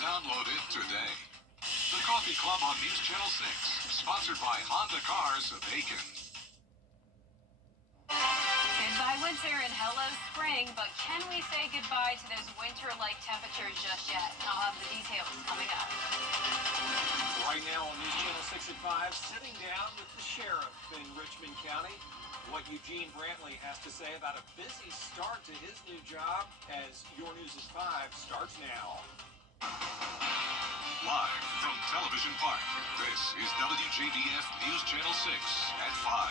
Download it today. The Coffee Club on News Channel 6, sponsored by Honda Cars of Aiken. Goodbye winter and hello spring, but can we say goodbye to those winter-like temperatures just yet? I'll have the details coming up. Right now on News Channel 6 at 5, sitting down with the sheriff in Richmond County. What Eugene Brantley has to say about a busy start to his new job as Your News is 5 starts now. Live from Television Park, this is WJBF News Channel 6 at 5.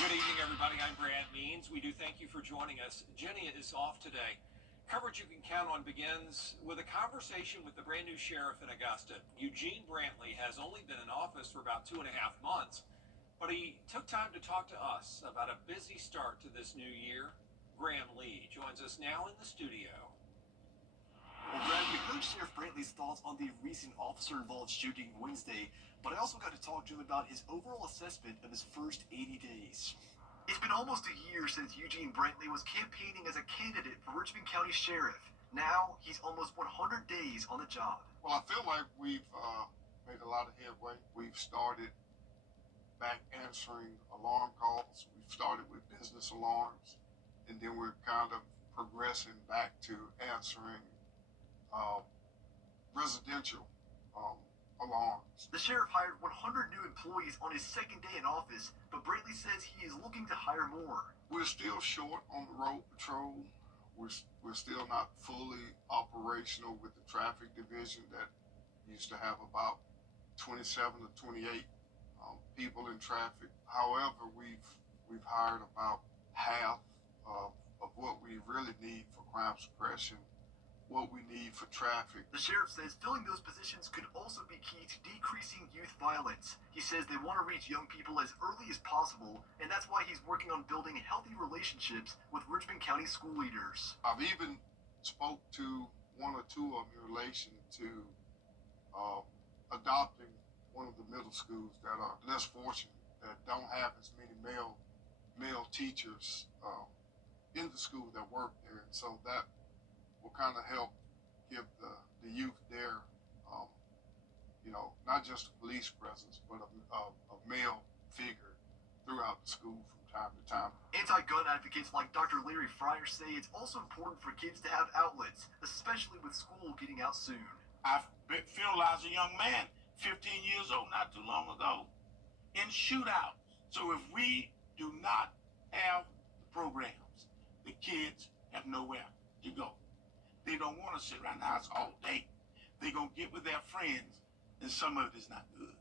Good evening, everybody. I'm Brad Means. We do thank you for joining us. Jenny is off today. Coverage you can count on begins with a conversation with the brand new sheriff in Augusta. Eugene Brantley has only been in office for about 2.5 months, but he took time to talk to us about a busy start to this new year. Graham Lee joins us now in the studio. Well, Brad, we heard Sheriff Brantley's thoughts on the recent officer-involved shooting Wednesday, but I also got to talk to him about his overall assessment of his first 80 days. It's been almost a year since Eugene Brantley was campaigning as a candidate for Richmond County Sheriff. Now, he's almost 100 days on the job. Well, I feel like we've made a lot of headway. We've started back answering alarm calls. We've started with business alarms, and then we're kind of progressing back to answering residential alarms. The sheriff hired 100 new employees on his second day in office, but Brantley says he is looking to hire more. We're still short on the road patrol. We're still not fully operational with the traffic division that used to have about 27 to 28 people in traffic. However, we've hired about half of what we really need for crime suppression, what we need for traffic. The sheriff says filling those positions could also be key to decreasing youth violence. He says they want to reach young people as early as possible, and that's why he's working on building healthy relationships with Richmond County school leaders. I've even spoke to one or two of them in relation to adopting one of the middle schools that are less fortunate, that don't have as many male teachers in the school that work there, and so that will kind of help give the youth there, not just a police presence, but a male figure throughout the school from time to time. Anti-gun advocates like Dr. Larry Fryer say it's also important for kids to have outlets, especially with school getting out soon. I funeralized a young man, 15 years old, not too long ago, in shootout. So if we do not have the programs, the kids have nowhere to go. They don't want to sit around the house all day. They're going to get with their friends, and some of it is not good.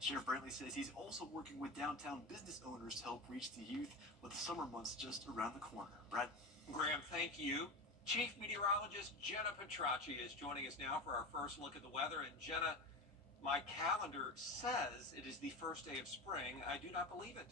Sheriff Brantley says he's also working with downtown business owners to help reach the youth with the summer months just around the corner. Brad? Graham, thank you. Chief Meteorologist Jenna Petracci is joining us now for our first look at the weather. And Jenna, my calendar says it is the first day of spring. I do not believe it.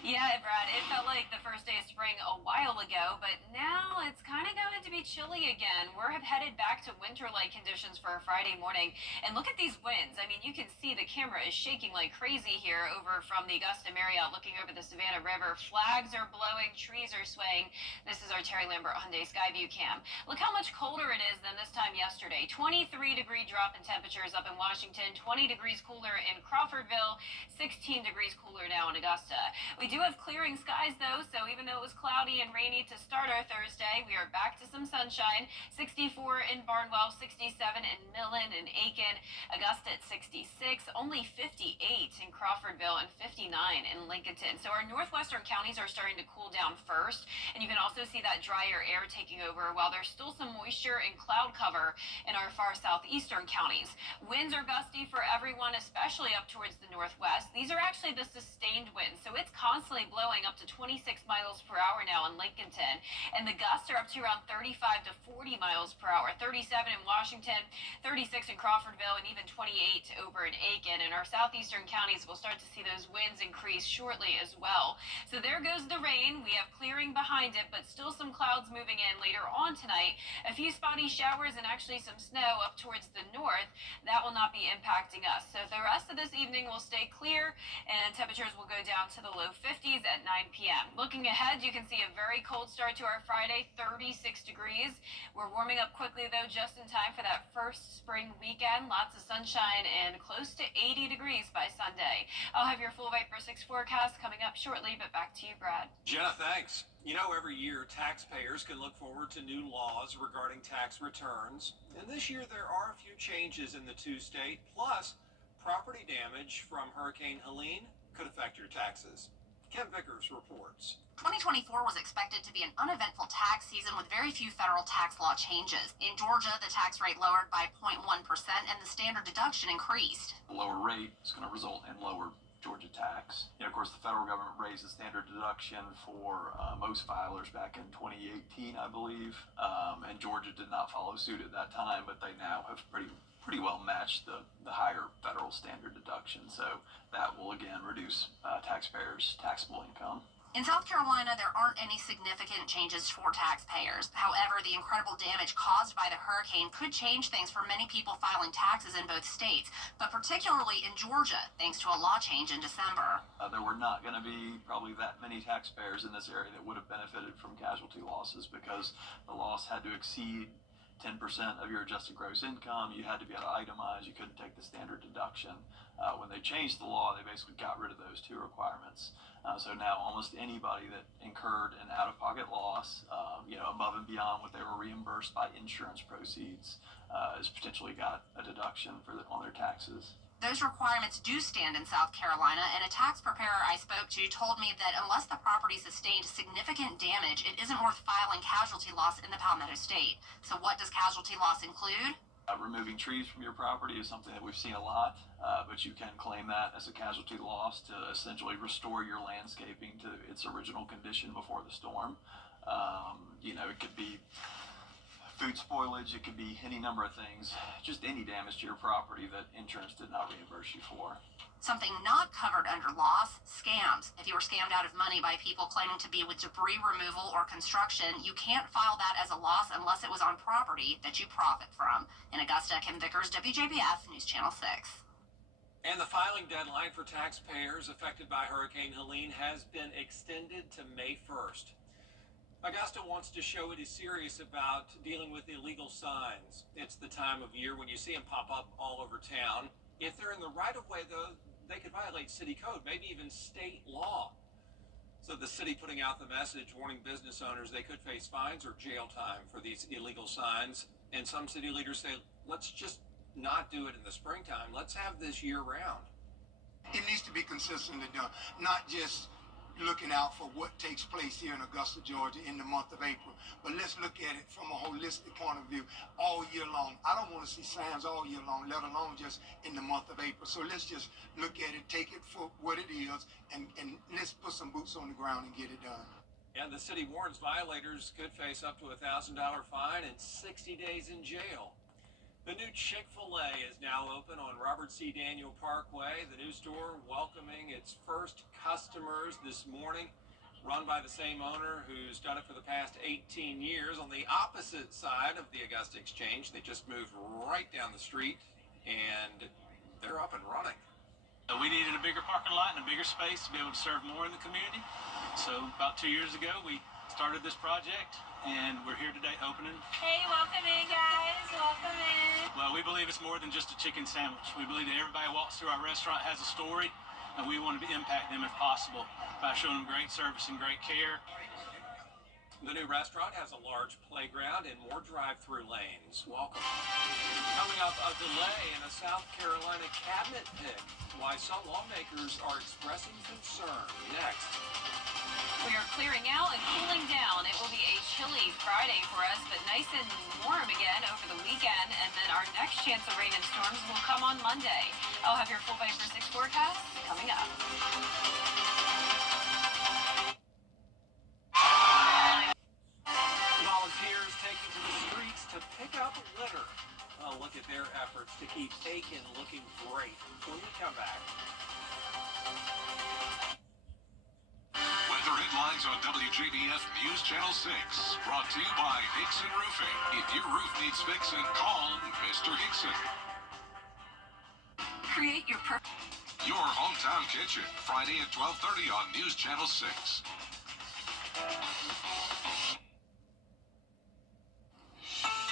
Yeah, Brad, it felt like the first day of spring a while ago, but now it's kind of going to be chilly again. We're headed back to winter-like conditions for a Friday morning. And look at these winds. I mean, you can see the camera is shaking like crazy here over from the Augusta Marriott looking over the Savannah River. Flags are blowing, trees are swaying. This is our Terry Lambert Hyundai Skyview cam. Look how much colder it is than this time yesterday. 23-degree drop in temperatures up in Washington, 20 degrees cooler in Crawfordville, 16 degrees cooler now in Augusta. We do have clearing skies though, so even though it was cloudy and rainy to start our Thursday, we are back to some sunshine. 64 in Barnwell, 67 in Millen and Aiken, Augusta at 66, only 58 in Crawfordville, and 59 in Lincolnton. So our northwestern counties are starting to cool down first, and you can also see that drier air taking over while there's still some moisture and cloud cover in our far southeastern counties. Winds are gusty for everyone, especially up towards the northwest. These are actually the sustained winds, so it's constantly blowing up to 26 miles per hour now in Lincolnton, and the gusts are up to around 35 to 40 miles per hour. 37 in Washington, 36 in Crawfordville, and even 28 over in Aiken. And our southeastern counties will start to see those winds increase shortly as well. So there goes the rain. We have clearing behind it, but still some clouds moving in later on tonight. A few spotty showers and actually some snow up towards the north. That will not be impacting us. So the rest of this evening will stay clear, and temperatures will go down to the low 50s at 9 p.m. Looking ahead, you can see a very cold start to our Friday, 36 degrees. We're warming up quickly, though, just in time for that first spring weekend. Lots of sunshine and close to 80 degrees by Sunday. I'll have your full Viper 6 forecast coming up shortly, but back to you, Brad. Jenna, thanks. You know, every year taxpayers can look forward to new laws regarding tax returns. And this year there are a few changes in the two-state. Plus, property damage from Hurricane Helene could affect your taxes. Kim Vickers reports. 2024 was expected to be an uneventful tax season with very few federal tax law changes. In Georgia, the tax rate lowered by 0.1% and the standard deduction increased. The lower rate is going to result in lower Georgia tax. Of course, the federal government raised the standard deduction for most filers back in 2018, I believe, and Georgia did not follow suit at that time, but they now have pretty well matched the higher federal standard deduction. So that will again reduce taxpayers' taxable income. In South Carolina, there aren't any significant changes for taxpayers. However, the incredible damage caused by the hurricane could change things for many people filing taxes in both states, but particularly in Georgia, thanks to a law change in December. There were not going to be probably that many taxpayers in this area that would have benefited from casualty losses because the loss had to exceed 10% of your adjusted gross income. You had to be able to itemize. You couldn't take the standard deduction. When they changed the law, they basically got rid of those two requirements. So now almost anybody that incurred an out-of-pocket loss, above and beyond what they were reimbursed by insurance proceeds, has potentially got a deduction on their taxes. Those requirements do stand in South Carolina, and a tax preparer I spoke to told me that unless the property sustained significant damage, it isn't worth filing casualty loss in the Palmetto State. So what does casualty loss include? Removing trees from your property is something that we've seen a lot, but you can claim that as a casualty loss to essentially restore your landscaping to its original condition before the storm. It could be food spoilage, it could be any number of things, just any damage to your property that insurance did not reimburse you for. Something not covered under loss, scams. If you were scammed out of money by people claiming to be with debris removal or construction, you can't file that as a loss unless it was on property that you profit from. In Augusta, Kim Vickers, WJBF, News Channel 6. And the filing deadline for taxpayers affected by Hurricane Helene has been extended to May 1st. Augusta wants to show it is serious about dealing with illegal signs. It's the time of year when you see them pop up all over town. If they're in the right-of-way, though, they could violate city code, maybe even state law. So the city putting out the message warning business owners they could face fines or jail time for these illegal signs. And some city leaders say, let's just not do it in the springtime. Let's have this year-round. It needs to be consistently done, not just looking out for what takes place here in Augusta, Georgia in the month of April. But let's look at it from a holistic point of view all year long. I don't want to see signs all year long, let alone just in the month of April. So let's just look at it, take it for what it is, and let's put some boots on the ground and get it done. And the city warns violators could face up to a $1,000 fine and 60 days in jail. The new Chick-fil-A is now open on Robert C. Daniel Parkway. The new store welcoming its first customers this morning, run by the same owner who's done it for the past 18 years on the opposite side of the Augusta Exchange. They just moved right down the street, and they're up and running. We needed a bigger parking lot and a bigger space to be able to serve more in the community. So about 2 years ago, we started this project, and we're here today opening. Hey, welcome in, guys. Welcome in. Well, we believe it's more than just a chicken sandwich. We believe that everybody who walks through our restaurant has a story, and we want to impact them if possible by showing them great service and great care. The new restaurant has a large playground and more drive-through lanes. Welcome. Coming up, a delay in a South Carolina cabinet pick. Why some lawmakers are expressing concern. Next. We are clearing out and cooling down. It will be a chilly Friday for us, but nice and warm again over the weekend. And then our next chance of rain and storms will come on Monday. I'll have your full Viper 6 forecast coming up. Volunteers taking to the streets to pick up litter. A look at their efforts to keep Aiken looking great when we come back. Weather headlines on WJBF News Channel 6. Brought to you by Hickson Roofing. If your roof needs fixing, call Mr. Hickson. Create your Your Hometown Kitchen, Friday at 12:30 on News Channel 6.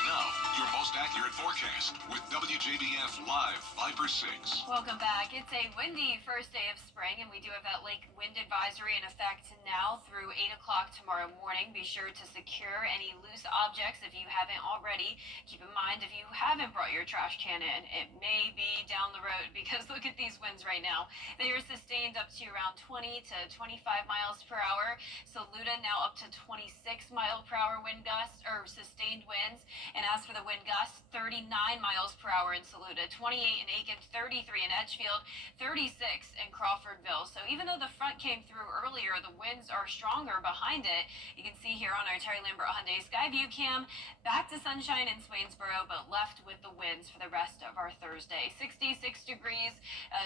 Now, your most accurate forecast with WJBF Live Viper 6. Welcome back. It's a windy first day of spring, and we do have that lake wind advisory in effect now through 8 o'clock tomorrow morning. Be sure to secure any loose objects if you haven't already. Keep in mind, if you haven't brought your trash can in, it may be down the road because look at these winds right now. They are sustained up to around 20 to 25 miles per hour. Saluda now up to 26 mile per hour wind gusts or sustained winds. And as for the wind gusts, 39 miles per hour in Saluda, 28 in Aiken, 33 in Edgefield, 36 in Crawfordville. So even though the front came through earlier, the winds are stronger behind it. You can see here on our Terry Lambert Hyundai Skyview cam, back to sunshine in Swainsboro, but left with the winds for the rest of our Thursday. 66 degrees,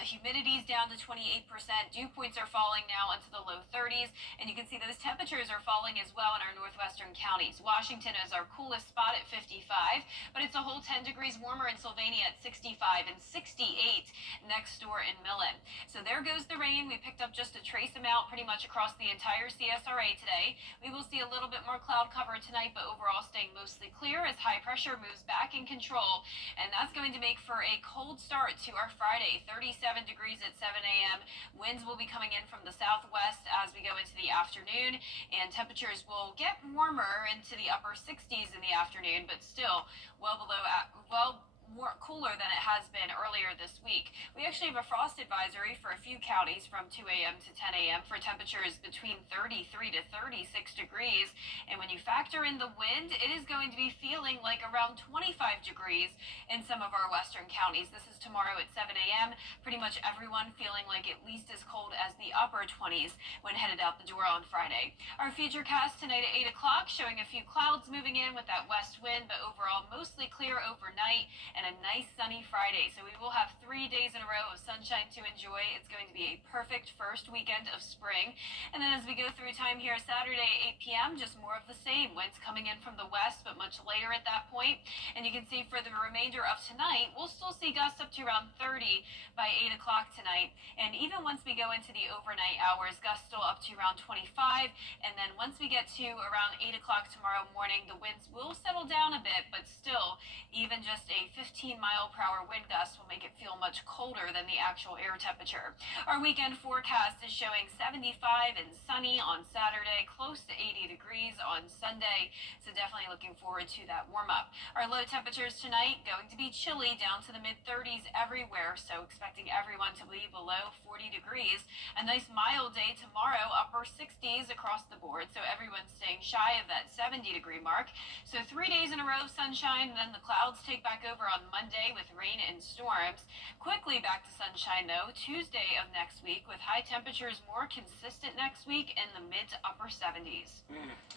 humidity's down to 28%. Dew points are falling now into the low 30s, and you can see those temperatures are falling as well in our northwestern counties. Washington is our coolest spot at 55, but it's a whole 10 degrees warmer in Sylvania at 65 and 68 next door in Millen. So there goes the rain. We picked up just a trace amount pretty much across the entire CSRA today. We will see a little bit more cloud cover tonight, but overall staying mostly clear as high pressure moves back in control. And that's going to make for a cold start to our Friday. 37 degrees at 7 a.m. Winds will be coming in from the southwest as we go into the afternoon, and temperatures will get warmer into the upper 60s in the afternoon, but still well below, more cooler than it has been earlier this week. We actually have a frost advisory for a few counties from 2 a.m. to 10 a.m. for temperatures between 33 to 36 degrees. And when you factor in the wind, it is going to be feeling like around 25 degrees in some of our western counties. This is tomorrow at 7 a.m. Pretty much everyone feeling like at least as cold as the upper 20s when headed out the door on Friday. Our futurecast tonight at 8 o'clock showing a few clouds moving in with that west wind, but overall mostly clear overnight and a nice sunny Friday. So we will have 3 days in a row of sunshine to enjoy. It's going to be a perfect first weekend of spring. And then as we go through time here Saturday at 8 p.m., just more of the same. Winds coming in from the west, but much later at that point. And you can see for the remainder of tonight, we'll still see gusts up to around 30 by 8 o'clock tonight. And even once we go into the overnight hours, gusts still up to around 25. And then once we get to around 8 o'clock tomorrow morning, the winds will settle down a bit, but still, even just a 15 mile per hour wind gust will make it feel much colder than the actual air temperature. Our weekend forecast is showing 75 and sunny on Saturday, close to 80 degrees on Sunday. So definitely looking forward to that warm up. Our low temperatures tonight going to be chilly down to the mid 30s everywhere. So expecting everyone to be below 40 degrees. A nice mild day tomorrow, upper 60s across the board. So everyone's staying shy of that 70 degree mark. So 3 days in a row of sunshine, and then the clouds take back over on Monday with rain and storms. Quickly back to sunshine though, Tuesday of next week with high temperatures more consistent next week in the mid to upper 70s.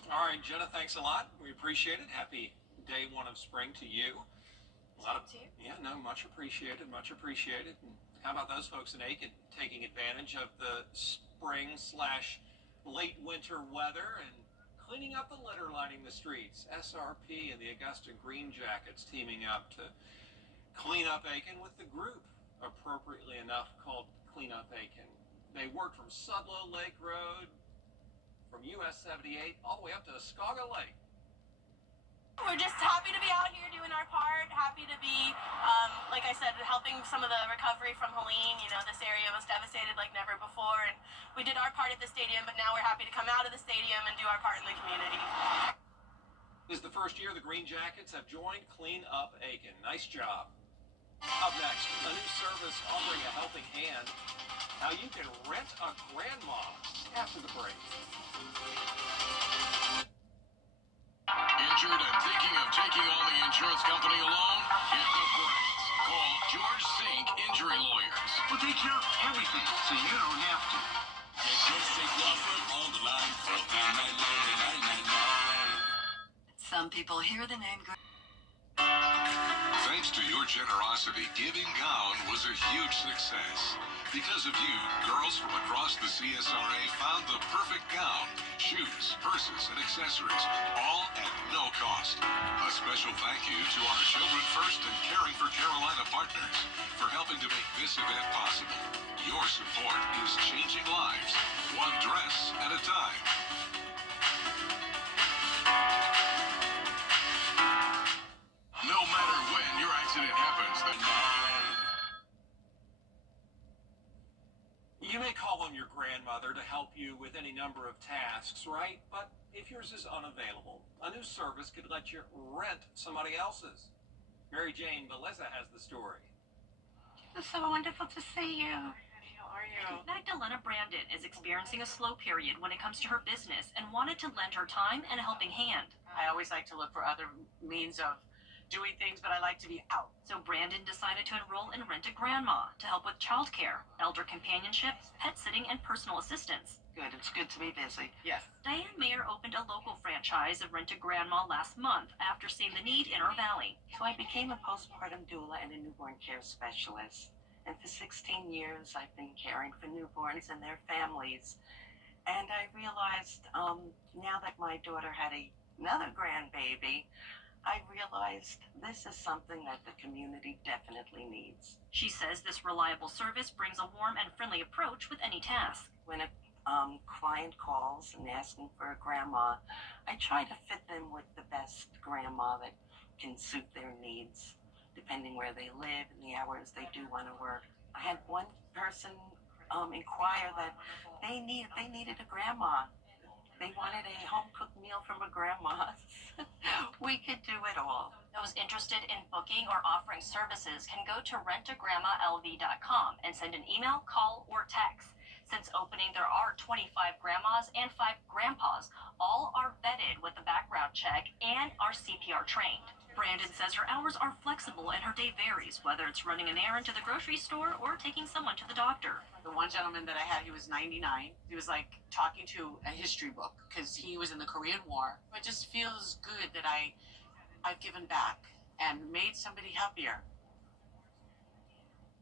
All right, Jenna, thanks a lot. We appreciate it. Happy day one of spring to you. Yeah, no, much appreciated, much appreciated. And how about those folks in Aiken taking advantage of the spring / late winter weather and cleaning up the litter lining the streets? SRP and the Augusta Green Jackets teaming up to clean up Aiken with the group, appropriately enough, called Clean Up Aiken. They worked from Sudlow Lake Road, from US 78, all the way up to Oscaga Lake. We're just happy to be out here doing our part, happy to be, like I said, helping some of the recovery from Helene. You know, this area was devastated like never before, and we did our part at the stadium, but now we're happy to come out of the stadium and do our part in the community. This is the first year the Green Jackets have joined Clean Up Aiken. Nice job. Up next, a new service offering a helping hand. How you can rent a grandma after the break. Injured and thinking of taking on the insurance company alone? Hit the brakes. Call George Sink Injury Lawyers. We'll take care of everything, so you don't have to. Get George Sink Law Firm on the line. 4399999. Some people hear the name. Thank Thanks to your generosity, Giving Gown was a huge success. Because of you, girls from across the CSRA found the perfect gown, shoes, purses, and accessories, all at no cost. A special thank you to our Children First and Caring for Carolina partners for helping to make this event possible. Your support is changing lives, one dress at a time. No matter when your accident happens, You may call on your grandmother to help you with any number of tasks, right? But if yours is unavailable, a new service could let you rent somebody else's. Mary Jane Melissa has the story. It's so wonderful to see you. How are you? Magdalena Brandon is experiencing a slow period when it comes to her business and wanted to lend her time and a helping hand. I always like to look for other means of doing things, but I like to be out. So Brandon decided to enroll in Rent a Grandma to help with childcare, elder companionship, pet sitting, and personal assistance. Good, it's good to be busy. Yes. Diane Mayer opened a local franchise of Rent a Grandma last month after seeing the need in her valley. So I became a postpartum doula and a newborn care specialist. And for 16 years, I've been caring for newborns and their families. And I realized now that my daughter had another grandbaby, I realized this is something that the community definitely needs. She says this reliable service brings a warm and friendly approach with any task. When a client calls and asking for a grandma, I try to fit them with the best grandma that can suit their needs, depending where they live and the hours they do want to work. I had one person inquire that they needed a grandma. They wanted a home-cooked meal from a grandma. We could do it all. Those interested in booking or offering services can go to rentagrammalv.com and send an email, call, or text. Since opening, there are 25 grandmas and 5 grandpas. All are vetted with a background check and are CPR trained. Brandon says her hours are flexible and her day varies, whether it's running an errand to the grocery store or taking someone to the doctor. The one gentleman that I had, he was 99. He was like talking to a history book because he was in the Korean War. It just feels good that I've given back and made somebody happier.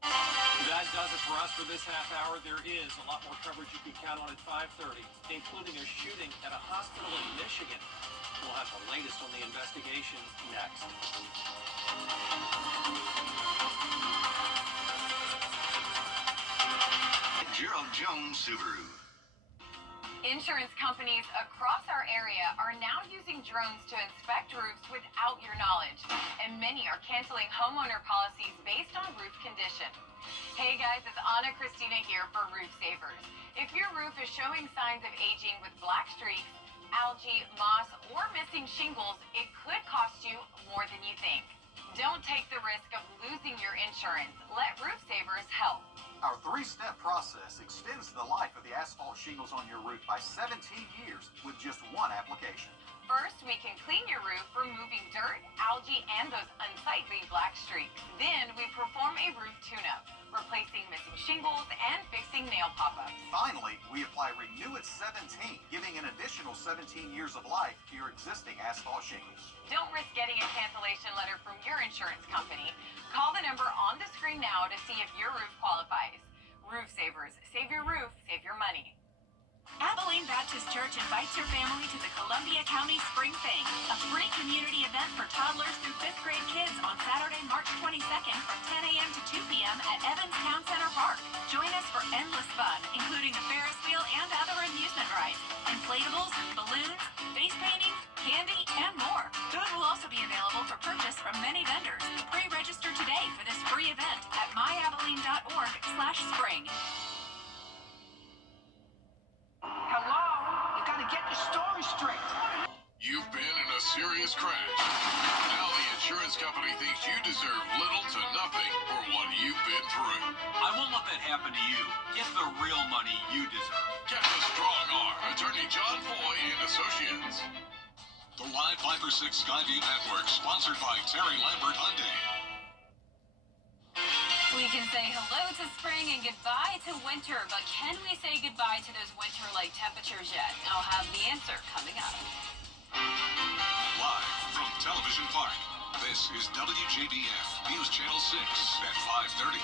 That does it for us for this half hour. There is a lot more coverage you can count on at 5:30, including a shooting at a hospital in Michigan. We'll have the latest on the investigation next. Gerald Jones Subaru. Insurance companies across our area are now using drones to inspect roofs without your knowledge, and many are canceling homeowner policies based on roof condition. Hey guys, it's Anna Christina here for Roof Savers. If your roof is showing signs of aging with black streaks, algae, moss, or missing shingles, it could cost you more than you think. Don't take the risk of losing your insurance. Let Roof Savers help. Our 3-step process extends the life of the asphalt shingles on your roof by 17 years with just one application. First, we can clean your roof, removing dirt, algae, and those unsightly black streaks. Then, we perform a roof tune-up, replacing missing shingles and fixing nail pop-ups. Finally, we apply Renew at 17, giving an additional 17 years of life to your existing asphalt shingles. Don't risk getting a cancellation letter from your insurance company. Call the number on the screen now to see if your roof qualifies. Roof Savers. Save your roof, save your money. Abilene Baptist Church invites your family to the Columbia County Spring Thing, a free community event for toddlers through 5th grade kids on Saturday, March 22nd from 10 a.m. to 2 p.m. at Evans Town Center Park. Join us for endless fun, including the Ferris wheel and other amusement rides, inflatables, balloons, face painting, candy, and more. Food will also be available for purchase from many vendors. Pre-register today for this free event at myabilene.org/spring. Hello? You gotta get your story straight. you've been in a serious crash. Now the insurance company thinks you deserve little to nothing for what you've been through. I won't let that happen to you. Get the real money you deserve. Get the strong arm. Attorney John Foy and Associates. The Live 5 for 6 Skyview Network, sponsored by Terry Lambert Hyundai. We can say hello to spring and goodbye to winter, but can we say goodbye to those winter-like temperatures yet? I'll have the answer coming up. Live from Television Park. This is WJBF News Channel 6 at 5:30.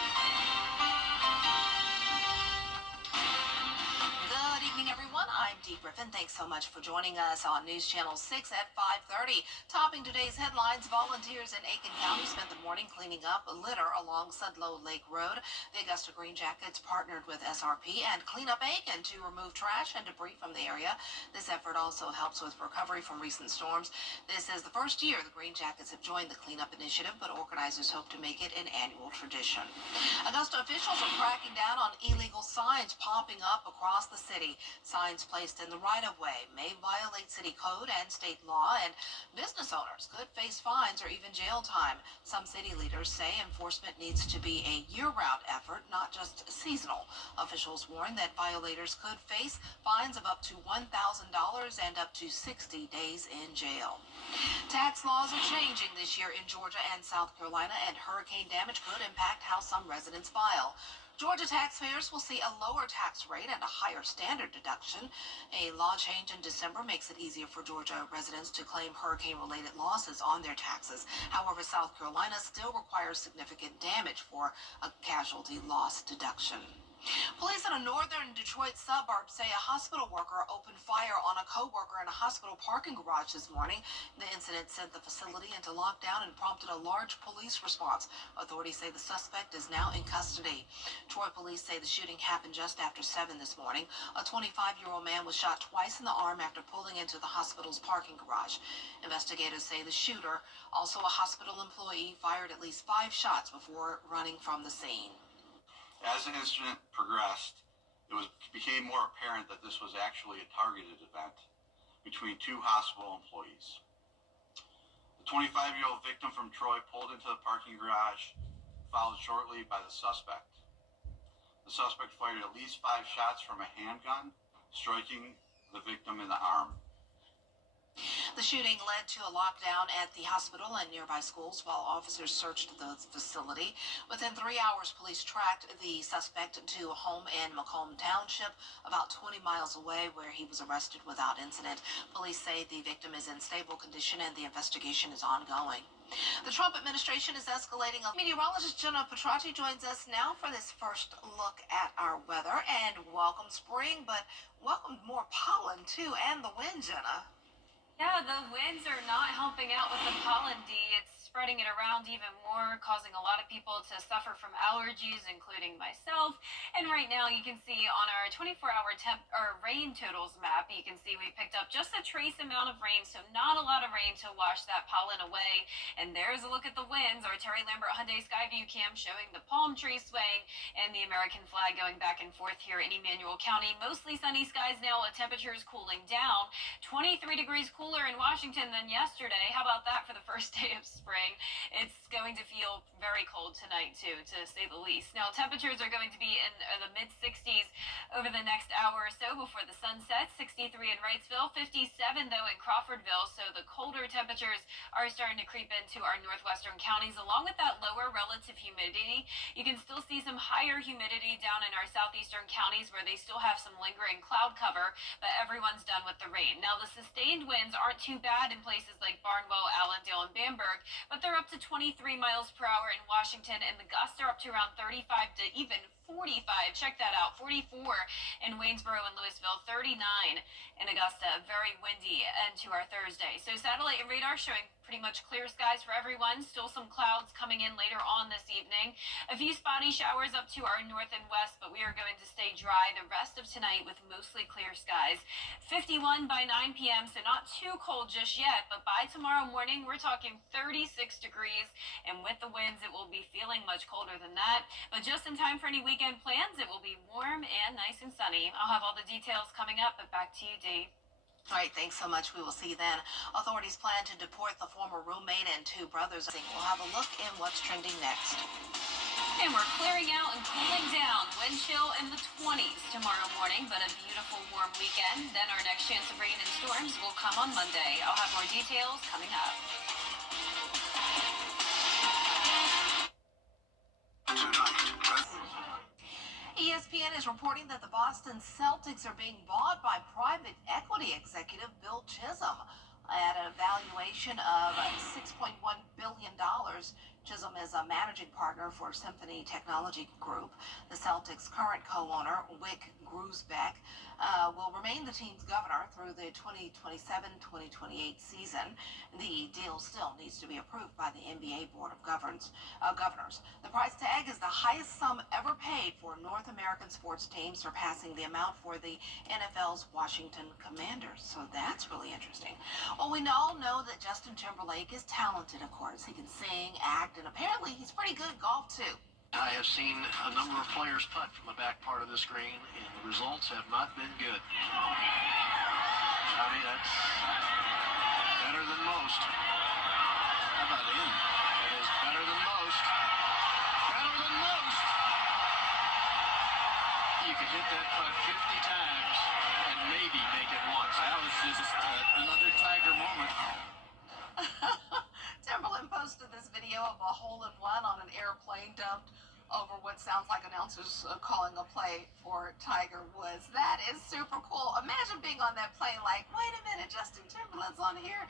Good evening, everyone. I'm Dee Griffin. Thanks so much for joining us on News Channel 6 at 5:30. Topping today's headlines, volunteers in Aiken County spent the morning cleaning up litter along Sudlow Lake Road. The Augusta Green Jackets partnered with SRP and Clean Up Aiken to remove trash and debris from the area. This effort also helps with recovery from recent storms. This is the first year the Green Jackets have joined the cleanup initiative, but organizers hope to make it an annual tradition. Augusta officials are cracking down on illegal signs popping up across the city. Signs placed in the right-of-way may violate city code and state law, and business owners could face fines or even jail time. Some city leaders say enforcement needs to be a year-round effort, not just seasonal. Officials warn that violators could face fines of up to $1,000 and up to 60 days in jail. Tax laws are changing this year in Georgia and South Carolina, and hurricane damage could impact how some residents file. Georgia taxpayers will see a lower tax rate and a higher standard deduction. A law change in December makes it easier for Georgia residents to claim hurricane-related losses on their taxes. However, South Carolina still requires significant damage for a casualty loss deduction. Police in a northern Detroit suburb say a hospital worker opened fire on a co-worker in a hospital parking garage this morning. The incident sent the facility into lockdown and prompted a large police response. Authorities say the suspect is now in custody. Troy police say the shooting happened just after 7 this morning. A 25-year-old man was shot twice in the arm after pulling into the hospital's parking garage. Investigators say the shooter, also a hospital employee, fired at least 5 shots before running from the scene. As the incident progressed, it became more apparent that this was actually a targeted event between 2 hospital employees. The 25-year-old victim from Troy pulled into the parking garage, followed shortly by the suspect. The suspect fired at least 5 shots from a handgun, striking the victim in the arm. The shooting led to a lockdown at the hospital and nearby schools while officers searched the facility. Within 3 hours, police tracked the suspect to a home in Macomb Township, about 20 miles away, where he was arrested without incident. Police say the victim is in stable condition and the investigation is ongoing. The Trump administration is escalating. Meteorologist Jenna Petracci joins us now for this first look at our weather. And welcome spring, but welcome more pollen too, and the wind, Jenna. Yeah, the winds are not helping out with the pollen, Dee. It's spreading it around even more, causing a lot of people to suffer from allergies, including myself. And right now you can see on our 24-hour rain totals map, you can see we picked up just a trace amount of rain, so not a lot of rain to wash that pollen away. And there's a look at the winds. Our Terry Lambert Hyundai Skyview cam showing the palm tree swaying and the American flag going back and forth here in Emmanuel County. Mostly sunny skies now, with temperatures cooling down. 23 degrees cooler in Washington than yesterday. How about that for the first day of spring? It's going to feel very cold tonight too, to say the least. Now, temperatures are going to be in the mid-60s over the next hour or so before the sun sets. 63 in Wrightsville, 57 though in Crawfordville. So the colder temperatures are starting to creep into our northwestern counties, along with that lower relative humidity. You can still see some higher humidity down in our southeastern counties where they still have some lingering cloud cover, but everyone's done with the rain. Now, the sustained winds aren't too bad in places like Barnwell, Allendale, and Bamberg, but they're up to 23 miles per hour in Washington, and the gusts are up to around 35 to even 45. Check that out. 44 in Waynesboro and Louisville, 39 in Augusta. Very windy into our Thursday. So satellite and radar showing pretty much clear skies for everyone. Still some clouds coming in later on this evening. A few spotty showers up to our north and west, but we are going to stay dry the rest of tonight with mostly clear skies. 51 by 9 p.m., so not too cold just yet, but by tomorrow morning, we're talking 36 degrees, and with the winds, it will be feeling much colder than that. But just in time for any weekend plans, it will be warm and nice and sunny. I'll have all the details coming up, but back to you, Dee. All right, thanks so much. We will see you then. Authorities plan to deport the former roommate and 2 brothers. I think we'll have a look in what's trending next. And we're clearing out and cooling down. Wind chill in the 20s tomorrow morning, but a beautiful warm weekend. Then our next chance of rain and storms will come on Monday. I'll have more details coming up. ESPN is reporting that the Boston Celtics are being bought by private equity executive Bill Chisholm. at a valuation of $6.1 billion. Chisholm is a managing partner for Symphony Technology Group. The Celtics' current co-owner, Wyc Grousbeck, will remain the team's governor through the 2027-2028 season. The deal still needs to be approved by the NBA Board of Governors. The price tag is the highest sum ever paid for a North American sports team, surpassing the amount for the NFL's Washington Commanders. So that's really interesting. Well, we all know that Justin Timberlake is talented, of course. He can sing, act, and apparently he's pretty good at golf, too. I have seen a number of players putt from the back part of the screen, and the results have not been good. I mean, that's better than most. How about him? That is better than most. Better than most. You could hit that putt 50 times and maybe make it once. That was just another Tiger moment. Timberland posted this video of a hole-in-one on an airplane dumped over what sounds like announcers calling a play for Tiger Woods. That is super cool. Imagine being on that plane like, wait a minute, Justin Timberlake's on here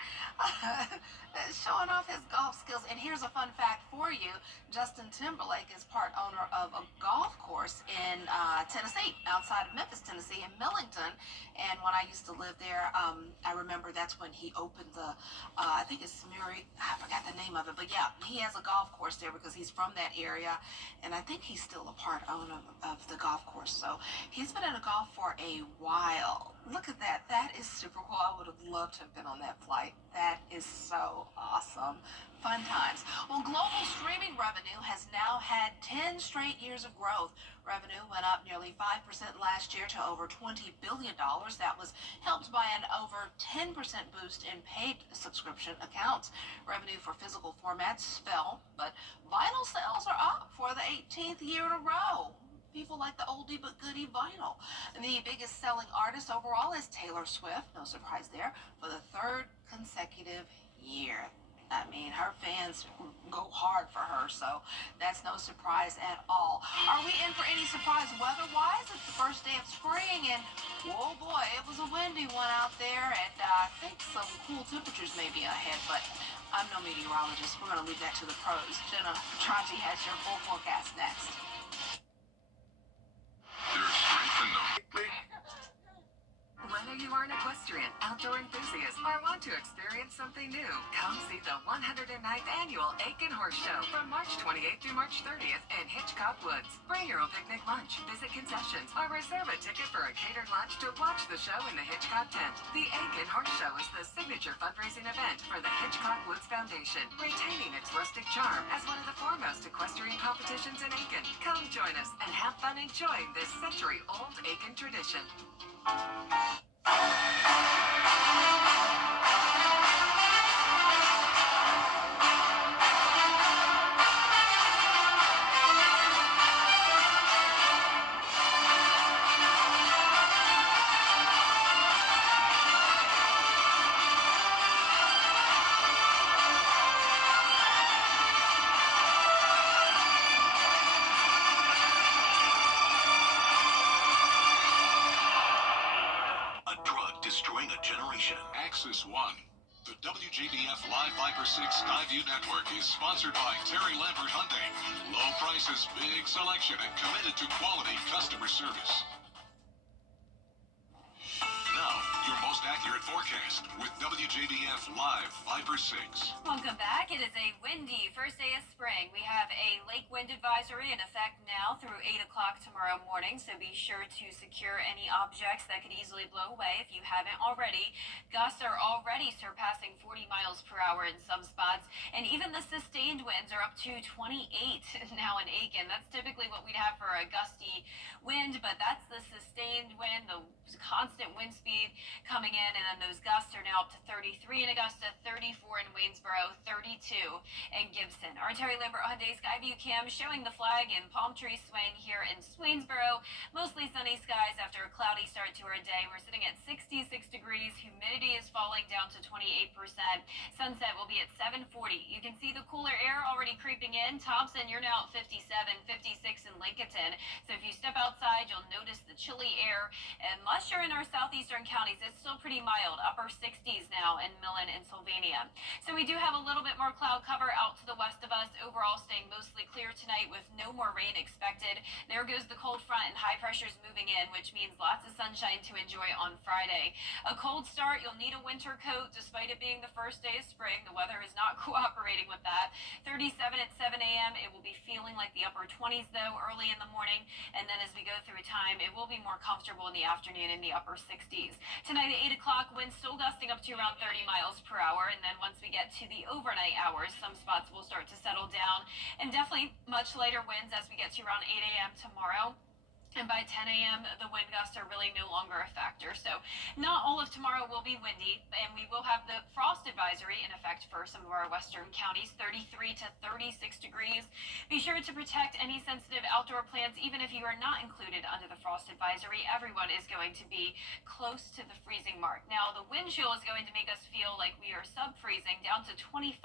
showing off his golf skills. And here's a fun fact for you. Justin Timberlake is part owner of a golf course in Tennessee, outside of Memphis, Tennessee, in Millington. And when I used to live there, I remember that's when he opened the, I think it's Smurry, I forgot the name of it, but yeah, he has a golf course there because he's from that area. And I think he's still a part owner of the golf course. So he's been into golf for a while. Look at that. That is super cool. I would have loved to have been on that flight. That is so awesome. Fun times. Well, global streaming revenue has now had 10 straight years of growth. Revenue went up nearly 5% last year to over $20 billion. That was helped by an over 10% boost in paid subscription accounts. Revenue for physical formats fell, but vinyl sales are up for the 18th year in a row. People like the oldie but goodie vinyl. And the biggest selling artist overall is Taylor Swift, no surprise there, for the third consecutive year. I mean, her fans go hard for her, so that's no surprise at all. Are we in for any surprise weather-wise? It's the first day of spring, and oh boy, it was a windy one out there, and I think some cool temperatures may be ahead, but I'm no meteorologist. We're going to leave that to the pros. Jenna Petracci has your full forecast next. There's strength in them. Whether you are an equestrian, outdoor enthusiast, or want to experience something new, come see the 109th Annual Aiken Horse Show from March 28th through March 30th in Hitchcock Woods. Bring your own picnic lunch, visit concessions, or reserve a ticket for a catered lunch to watch the show in the Hitchcock tent. The Aiken Horse Show is the signature fundraising event for the Hitchcock Woods Foundation, retaining its rustic charm as one of the foremost equestrian competitions in Aiken. Come join us and have fun enjoying this century-old Aiken tradition. Destroying a generation. Axis One. The WJBF Live Viper 6 Skyview Network is sponsored by Terry Lambert Hyundai. Low prices, big selection, and committed to quality customer service. Now, your most accurate forecast with WJBF Live Viper 6. Welcome back. It is a windy first day of spring. We have a lake wind advisory in effect now through 8 o'clock tomorrow morning, so be sure to secure any objects that could easily blow away if you haven't already. Gusts are already surpassing 40 miles per hour in some spots, and even the sustained winds are up to 28 now in Aiken. That's typically what we'd have for a gusty wind, but that's the sustained wind, the constant wind speed coming in, and then those gusts are now up to 33 in Augusta, 34 in Waynesboro, 32 in Gibson. Our Terry Lambert Hyundai Skyview cam showing the flag and palm trees swaying here in Swainsboro. Mostly sunny skies after a cloudy start to our day. We're sitting at 66 degrees. Humidity is falling down to 28%. Sunset will be at 7:40. You can see the cooler air already creeping in. Thompson, you're now at 57, 56 in Lincoln. So if you step outside, you'll notice the chilly air. Unless you're in our southeastern counties, it's still pretty mild. upper 60s now in Millen and Sylvania. So we do have a little bit more cloud cover out to the west of us. Overall staying mostly clear tonight with no more rain expected. There goes the cold front and high pressures moving in, which means lots of sunshine to enjoy on Friday. A cold start, you'll need a winter coat despite it being the first day of spring. The weather is not cooperating with that. 37 at 7 a.m. It will be feeling like the upper 20s though early in the morning, and then as we go through time, it will be more comfortable in the afternoon in the upper 60s. Tonight at 8 o'clock, winds still gusting up to around 30 miles per hour, and then once we get to the overnight hours, some spots will start to settle down, and definitely much lighter winds as we get to around 8 a.m. tomorrow. And by 10 a.m., the wind gusts are really no longer a factor. So not all of tomorrow will be windy, and we will have the frost advisory in effect for some of our western counties, 33 to 36 degrees. Be sure to protect any sensitive outdoor plants, even if you are not included under the frost advisory. Everyone is going to be close to the freezing mark. Now, the wind chill is going to make us feel like we are sub-freezing, down to 25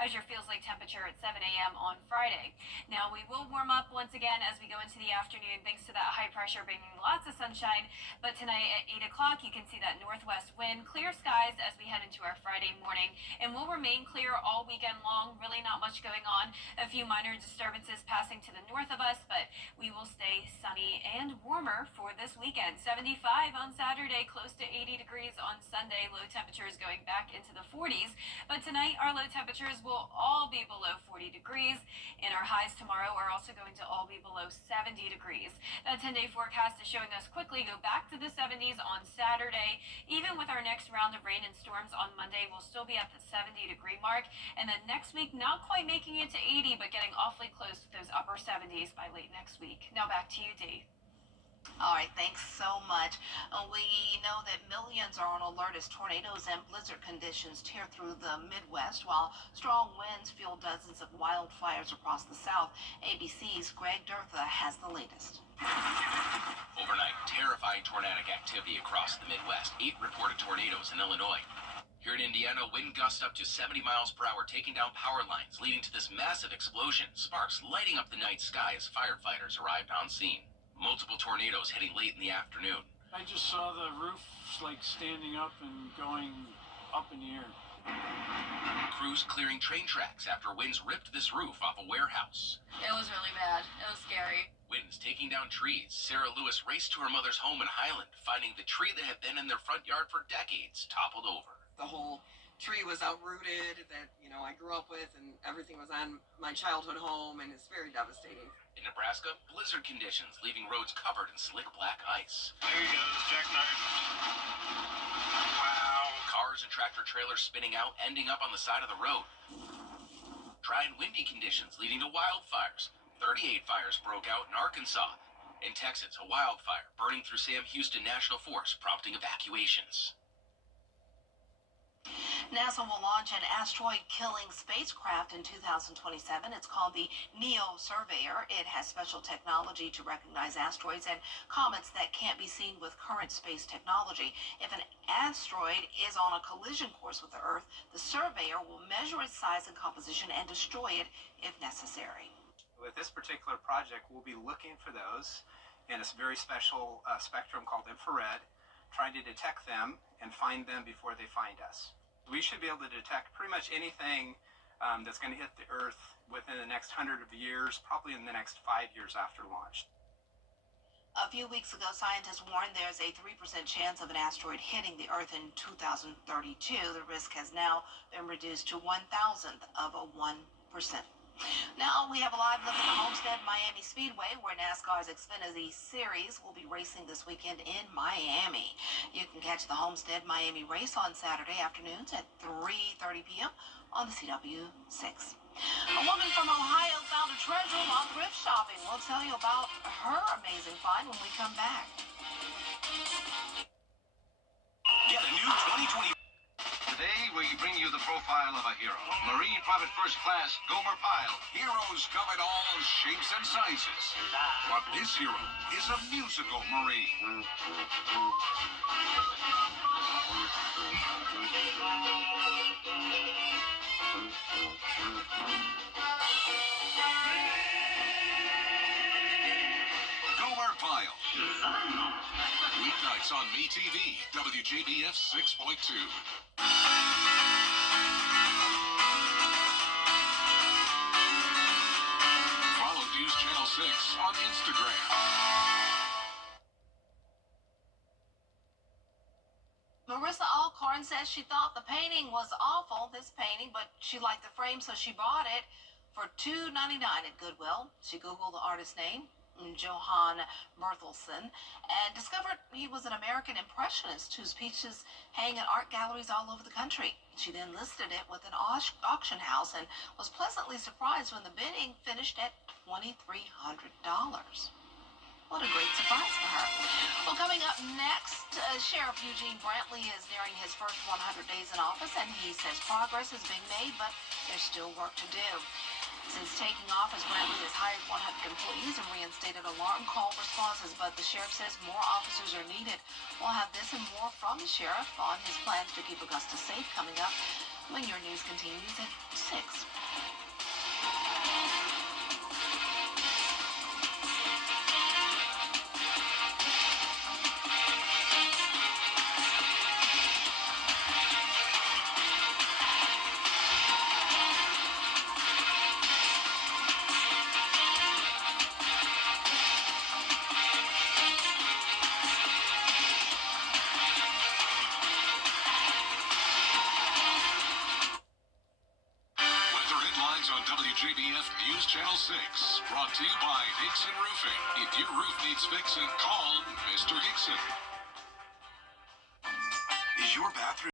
as your feels like temperature at 7 a.m. on Friday. Now, we will warm up once again as we go into the afternoon, thanks to that high pressure bringing lots of sunshine. But tonight at 8 o'clock, you can see that northwest wind, clear skies as we head into our Friday morning, and will remain clear all weekend long. Really not much going on. A few minor disturbances passing to the north of us, but we will stay sunny and warmer for this weekend. 75 on Saturday, close to 80 degrees on Sunday. Low temperatures going back into the 40s. But tonight, our low temperatures will all be below 40 degrees, and our highs tomorrow are also going to all be below 70 degrees. That 10-day forecast is showing us quickly go back to the 70s on Saturday. Even with our next round of rain and storms on Monday, we'll still be at the 70-degree mark. And then next week, not quite making it to 80, but getting awfully close to those upper 70s by late next week. Now back to you, Dee. All right, thanks so much. We know that millions are on alert as tornadoes and blizzard conditions tear through the Midwest, while strong winds fuel dozens of wildfires across the South. ABC's Greg Dertha has the latest. Overnight, terrifying tornadic activity across the Midwest. 8 reported tornadoes in Illinois. Here in Indiana, wind gusts up to 70 miles per hour, taking down power lines, leading to this massive explosion. Sparks lighting up the night sky as firefighters arrived on scene. Multiple tornadoes hitting late in the afternoon. I just saw the roof like standing up and going up in the air. Crews clearing train tracks after winds ripped this roof off a warehouse. It was really bad. It was scary. Winds taking down trees. Sarah Lewis raced to her mother's home in Highland, finding the tree that had been in their front yard for decades toppled over. The whole tree was uprooted that, I grew up with, and everything was on my childhood home, and it's very devastating. In Nebraska, blizzard conditions leaving roads covered in slick black ice. There he goes, jackknife. Wow. Cars and tractor trailers spinning out, ending up on the side of the road. Dry and windy conditions leading to wildfires. 38 fires broke out in Arkansas. In Texas, a wildfire burning through Sam Houston National Forest, prompting evacuations. NASA will launch an asteroid-killing spacecraft in 2027. It's called the NEO Surveyor. It has special technology to recognize asteroids and comets that can't be seen with current space technology. If an asteroid is on a collision course with the Earth, the Surveyor will measure its size and composition and destroy it if necessary. With this particular project, we'll be looking for those in a very special spectrum called infrared, trying to detect them and find them before they find us. We should be able to detect pretty much anything that's going to hit the Earth within the next 100 years, probably in the next 5 years after launch. A few weeks ago, scientists warned there's a 3% chance of an asteroid hitting the Earth in 2032. The risk has now been reduced to 1,000th of a 1%. Now we have a live look at the Homestead Miami Speedway, where NASCAR's Xfinity Series will be racing this weekend in Miami. You can catch the Homestead Miami race on Saturday afternoons at 3:30 p.m. on the CW6. A woman from Ohio found a treasure while thrift shopping. We'll tell you about her amazing find when we come back. Get a new 2020. Today, we bring you the profile of a hero. Marine Private First Class Gomer Pyle. Heroes come in all shapes and sizes. But this hero is a musical Marine. Gomer Pyle. Weeknights on MeTV, WJBF 6.2. Follow News Channel 6 on Instagram. Marissa Alcorn says she thought the painting was awful, this painting, but she liked the frame, so she bought it for $2.99 at Goodwill. She Googled the artist's name, Johann Berthelsen, and discovered he was an American impressionist whose pieces hang in art galleries all over the country. She then listed it with an auction house and was pleasantly surprised when the bidding finished at $2,300. What a great surprise for her. Well, coming up next, Sheriff Eugene Brantley is nearing his first 100 days in office, and he says progress is being made, but there's still work to do. Since taking office, Brantley has hired 100 employees and reinstated alarm call responses, but the sheriff says more officers are needed. We'll have this and more from the sheriff on his plans to keep Augusta safe coming up when your news continues at 6. On WJBF News Channel 6, brought to you by Hickson Roofing. If your roof needs fixing, call Mr. Hickson. Is your bathroom